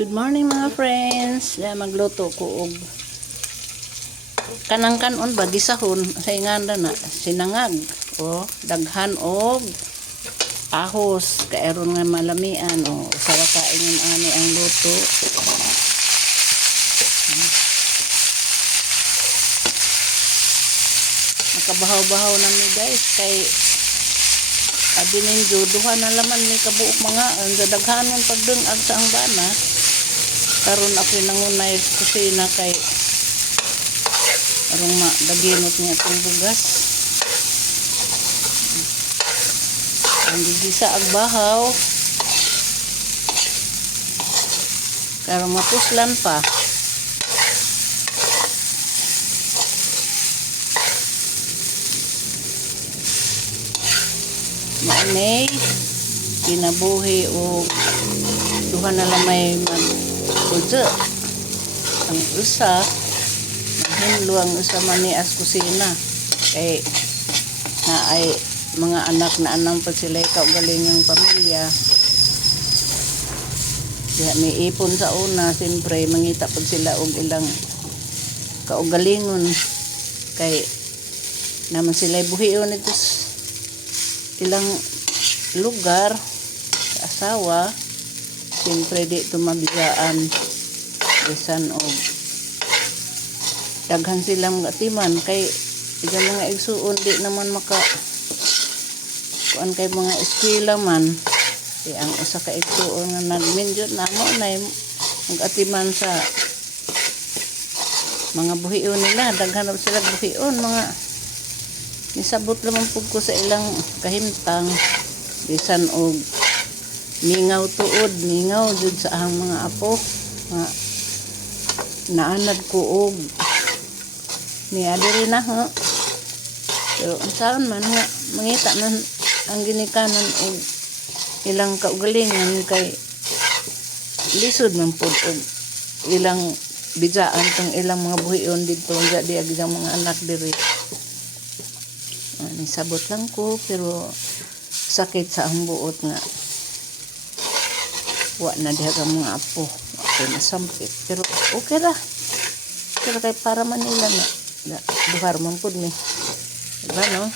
Good morning mga friends. Magluto ko og kanang kanon ba gisahon sa inganda na sinangag o daghan og ahos kaaron nga malamian o usawa kaingon ani ang luto. Nakabahaw-bahaw na mi guys kay abi ninyo duha na laman ni kabuok mga ang daghanon pagdungag sa ang bana. Karon ako nangunay kusina kay arong daginot niya itong bugas. Ang gigisa ag bahaw. Karon mapuslan pa. Maanay kinabuhi o duha na lamay mag-udyo. Ang usa hinlo ang usa manias kusina kay na ay mga anak na anang pa sila kaugalingang pamilya. Diha may ipon sa una, siyempre mangita pag sila og ilang kaugalingon kay naman sila buhion ito ilang lugar sa asawa. Siyempre di tumabiyaan bisan og daghan silang atiman kay ilang mga igsuon di naman maka kuan kay mga eskwela man di ang usa ka igsuon nga nagminjot na mo na ang atiman sa mga buhion nila daghan sila buhion mga nisabot naman pug ko sa ilang kahimtang bisan og mingaw tuod mingaw jud sa ang mga apo nga naanad ko og niya diri na ho pero unsaon man nga mangita man ang ginikanan og ilang kaugalingon kay lisod man pud og ilang bijaan tong ilang mga buhion dito di ang mga anak diri. Sabot lang ko pero sakit sa ang buot nga wa na diha ka mga apo okay na sampit pero okay ra pero kay para man nila na duhar man pud ni diba no.